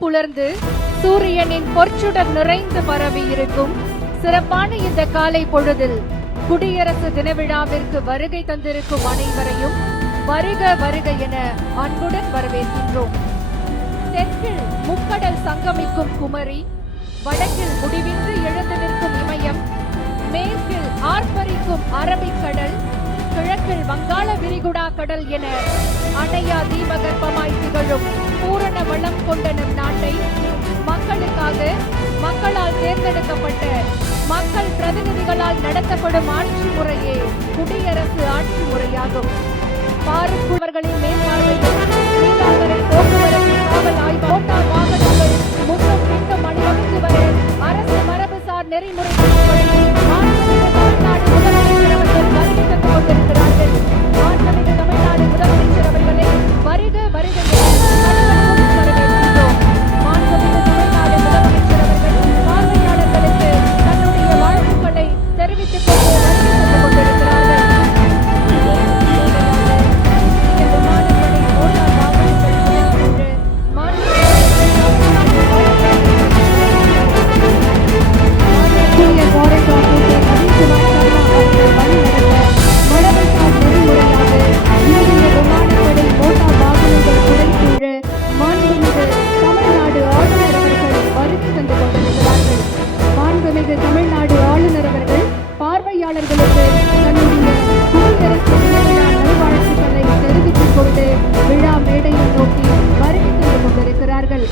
புலர்ந்து சூரியனின் பொற்சுடர் நிறைந்து பரவி இருக்கும் சிறப்பான இந்த காலை பொழுதில் குடியரசு தின விழாவிற்கு வருகை தந்திருக்கும் அனைவரையும் வருக வருக என அன்புடன் வரவேற்கின்றோம். தெற்கில் முக்கடல் சங்கமிக்கும் குமரி, வடக்கில் முடிவின்றி எழுந்து நிற்கும் இமயம், மேற்கில் ஆர்ப்பரிக்கும் அரபிக்கடல், கிழக்கில் வங்காள விரிகுடா கடல் என அணையா தீபகற்பமாய் திகழும் பூரண வளம் கொண்ட நம் நாட்டை மக்களுக்காக மக்களால் தேர்ந்தெடுக்கப்பட்ட மக்கள் பிரதிநிதிகளால் நடத்தப்படும் ஆட்சி முறையே குடியரசு ஆட்சி முறையாகும். பாருக்குவர்களின் மேற்பார்வையில் நீலாங்கரை போக்குவரத்து காவல் ஆய்வு மோட்டார் வாகனங்கள் முன்னும் பின்னும் அணிவகுத்து வர அரசு மரபுசார் நெறிமுறைகளின்படி மாண்புமிகு தமிழ்நாடு முதலமைச்சர் அவர்கள் வருகை தந்து கொண்டிருக்கிறார்கள். மாண்புமிகு தமிழ்நாடு முதலமைச்சர் அவர்களை வருக வருக வரவேற்கின்றோம். மாண்புமிகு தமிழ்நாடு முதலமைச்சர் அவர்கள் பார்வையாளர்களுக்கு தன்னுடைய வாழ்த்துக்களை தெரிவித்துக் கொண்டு வருகை தந்து கொண்டிருக்கிறார்கள். தமிழ்நாடு ஆளுநர் அவர்கள் பார்வையாளர்களுக்கு தன்னுடைய குடியரசு தின விழா நல்வாழ்த்துக்களை தெரிவித்துக் கொண்டு விழா மேடையை நோக்கி வருகை தந்து கொண்டிருக்கிறார்கள்.